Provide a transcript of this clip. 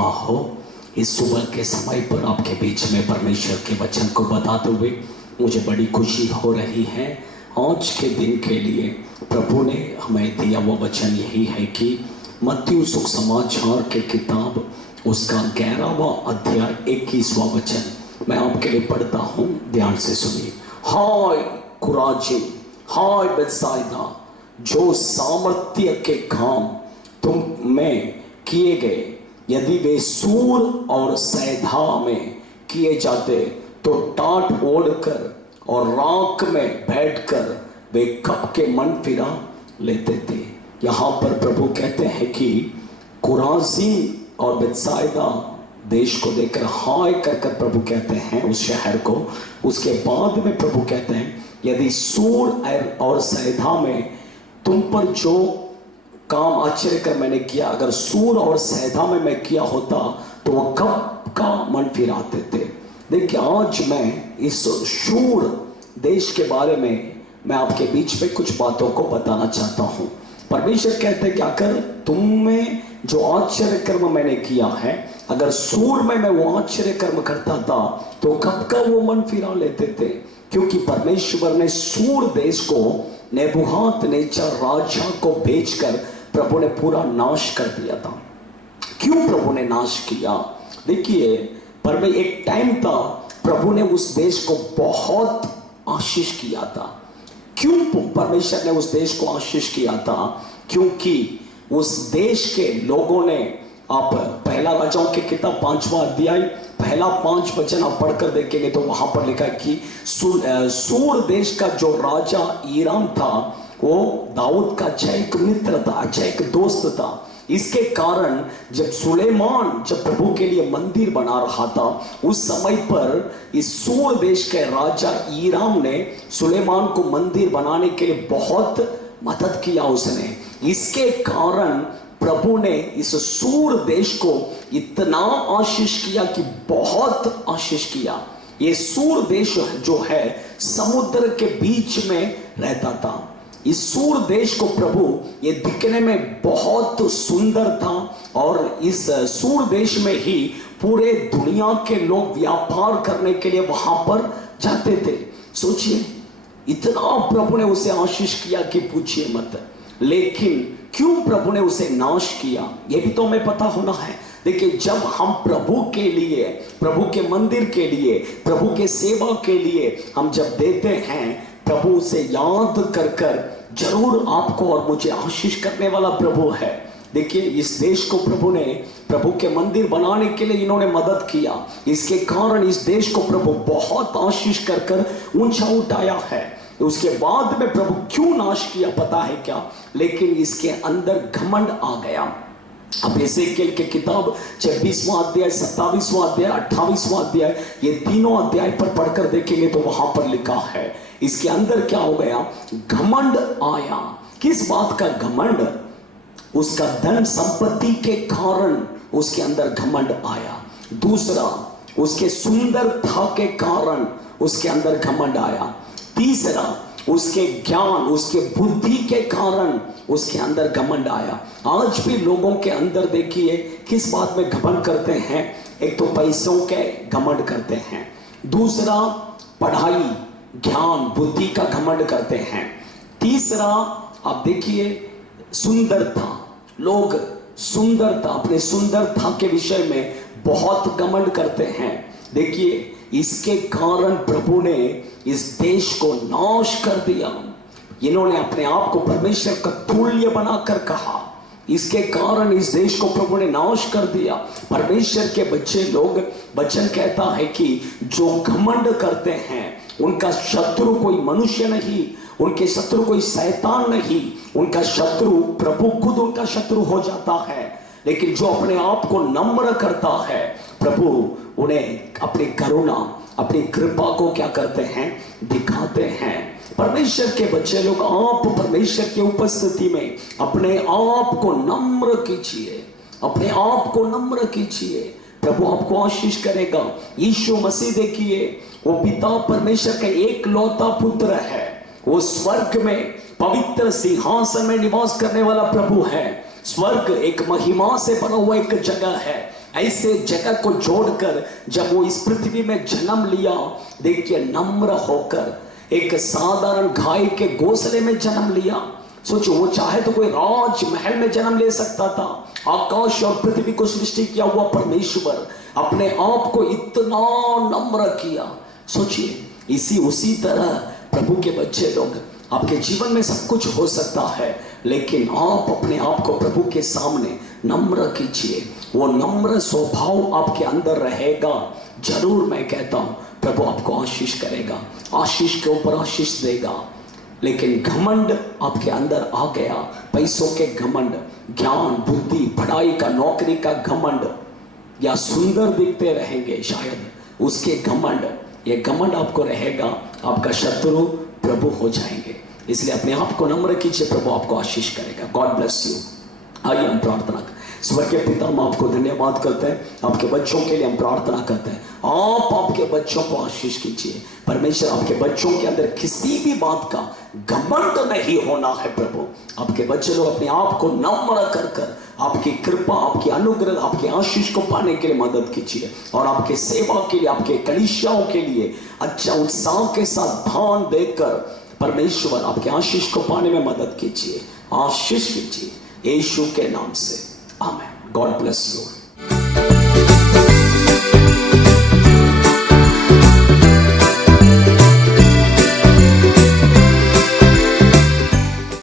महिमा हो। इस सुबह के समय पर आपके बीच में परमेश्वर के वचन को बताते हुए मुझे बड़ी खुशी हो रही है। आज के दिन के लिए प्रभु ने हमें दिया वो वचन यही है कि मत्ती सुसमाचार के किताब उसका 11वां अध्याय 21वां वचन मैं आपके लिए पढ़ता हूँ, ध्यान से सुनिए। हाय खुराजिन, हाय बेतसाइदा, जो सामर्थ्य के काम तुम में किए गए, यदि वे सूर और सैदा में किए जाते तो टाट ओढ़कर और राख में बैठकर वे कब के मन फिरा लेते थे। यहाँ पर प्रभु कहते हैं कि खुराजीन और बेतसाइदा देश को देखकर हाय कर प्रभु कहते हैं उस शहर को। उसके बाद में प्रभु कहते हैं यदि सूर और सैदा में तुम पर जो काम आश्चर्य कर मैंने किया, अगर सूर और सैदा में मैं किया होता तो वो कब का मन फिराते थे। देखिए आज मैं इस शूर देश के बारे में मैं आपके बीच में कुछ बातों को बताना चाहता हूं। परमेश्वर कहते हैं कि अगर तुम में जो आश्चर्य कर्म मैंने किया है, अगर सूर में मैं वो आश्चर्य कर्म करता था तो कब का वो मन फिरा लेते थे, क्योंकि परमेश्वर ने सूर देश को नेबुकदनेस्सर राजा को बेचकर प्रभु ने पूरा नाश कर दिया था। क्यों प्रभु ने नाश किया? देखिए पर एक टाइम था प्रभु ने उस देश को बहुत आशीष किया था। क्यों परमेश्वर ने उस देश को आशीष किया था? क्योंकि उस देश के लोगों ने, आप पहला राजाओं की किताब 5वां अध्याय पहला 5 वचन आप पढ़कर देखेंगे तो वहां पर लिखा है कि सूर देश का जो राजा ईराम था वो दाऊद का अच्छा एक मित्र था, अच्छा एक दोस्त था। इसके कारण जब सुलेमान जब प्रभु के लिए मंदिर बना रहा था उस समय पर इस सूर देश के राजा ईराम ने सुलेमान को मंदिर बनाने के लिए बहुत मदद किया उसने। इसके कारण प्रभु ने इस सूर देश को इतना आशीष किया कि बहुत आशीष किया। ये सूर देश जो है समुद्र के बीच में रहता था। इस सूर देश को प्रभु ये दिखने में बहुत सुंदर था और इस सूर देश में ही पूरे दुनिया के लोग व्यापार करने के लिए वहां पर जाते थे। सोचिए इतना प्रभु ने उसे आशीष किया कि पूछिए मत। लेकिन क्यों प्रभु ने उसे नाश किया ये भी तो हमें पता होना है। देखिए जब हम प्रभु के लिए, प्रभु के मंदिर के लिए, प्रभु के सेवा के लिए हम जब देते हैं, प्रभु उसे याद कर जरूर आपको और मुझे आशीष करने वाला प्रभु है। देखिए इस देश को प्रभु ने प्रभु के मंदिर बनाने के लिए इन्होंने मदद किया। इसके कारण इस देश को प्रभु बहुत आशीष कर ऊंचा उठाया है। उसके बाद में प्रभु क्यों नाश किया पता है क्या? लेकिन इसके अंदर घमंड आ गया। अब एसेकिएल की किताब 26वां अध्याय, 27वां अध्याय, 28वां अध्याय, ये तीनों अध्याय पर पढ़कर देखेंगे तो वहां पर लिखा है इसके अंदर क्या हो गया? घमंड आया। किस बात का घमंड? उसका धन संपत्ति के कारण उसके अंदर घमंड आया। दूसरा उसके सुंदरता के कारण उसके अंदर घमंड आया। तीसरा उसके ज्ञान, उसके बुद्धि के कारण उसके अंदर घमंड आया। आज भी लोगों के अंदर देखिए किस बात में घमंड करते हैं? एक तो पैसों के घमंड करते हैं, दूसरा पढ़ाई, ज्ञान, बुद्धि का घमंड करते हैं, तीसरा आप देखिए सुंदरता। लोग सुंदरता, अपने सुंदरता के विषय में बहुत घमंड करते हैं। देखिए इसके कारण प्रभु ने इस देश को नाश कर दिया। इन्होंने अपने आप को परमेश्वर का तुल्य बनाकर कहा, इसके कारण इस देश को प्रभु ने नाश कर दिया। परमेश्वर के बच्चे लोग, वचन कहता है कि जो घमंड करते हैं उनका शत्रु कोई मनुष्य नहीं, उनके शत्रु कोई शैतान नहीं, उनका शत्रु प्रभु खुद उनका शत्रु हो जाता है। लेकिन जो अपने आप को नम्र करता है प्रभु उन्हें अपनी करुणा, अपनी कृपा को क्या करते हैं? दिखाते हैं। परमेश्वर के बच्चे लोग, आप परमेश्वर की उपस्थिति में अपने आप को नम्र कीजिए, अपने आप को नम्र कीजिए, प्रभु आपको आशीष करेगा। यीशु मसीह देखिए वो पिता परमेश्वर का एक लौता पुत्र है, वो स्वर्ग में पवित्र सिंहासन में निवास करने वाला प्रभु है। स्वर्ग एक महिमा से बना हुआ एक जगह है ऐसे जगत को जोड़कर जब वो इस पृथ्वी में जन्म लिया, देखिए नम्र होकर एक साधारण गाय के घोंसले में जन्म लिया। सोचो, वो चाहे तो कोई राजमहल में जन्म ले सकता था। आकाश और पृथ्वी को सृष्टि किया हुआ परमेश्वर अपने आप को इतना नम्र किया। सोचिए, उसी तरह प्रभु के बच्चे लोग, आपके जीवन में सब कुछ हो सकता है, लेकिन आप अपने आप को प्रभु के सामने नम्र कीजिए। वो नम्र स्वभाव आपके अंदर रहेगा, जरूर मैं कहता हूं प्रभु आपको आशीष करेगा, आशीष के ऊपर आशीष देगा। लेकिन घमंड आपके अंदर आ गया, पैसों के घमंड, ज्ञान बुद्धि पढ़ाई का, नौकरी का घमंड, या सुंदर दिखते रहेंगे शायद उसके घमंड, ये घमंड आपको रहेगा, आपका शत्रु प्रभु हो जाएंगे। इसलिए अपने आप को नम्र कीजिए, प्रभु आपको आशीष करेगा। God bless you. आइए हम प्रार्थना करें। स्वर्गीय पिता, हम आपको धन्यवाद करते हैं, आपके बच्चों के लिए हम प्रार्थना करते हैं, आप आपके बच्चों को आशीष कीजिए। परमेश्वर, आपके बच्चों के अंदर किसी भी बात का घमंड नहीं होना है प्रभु। आपके बच्चे लोग अपने आप को नम्र कर कर आपकी कृपा, आपकी अनुग्रह, आपके आशीष को पाने के लिए मदद कीजिए, और आपके सेवा के लिए, आपके कलीसियाओं के लिए अच्छा उत्साह के साथ ध्यान देकर परमेश्वर आपके आशीष को पाने में मदद कीजिए, आशीष कीजिए, यीशु के नाम से, आमीन। God bless you.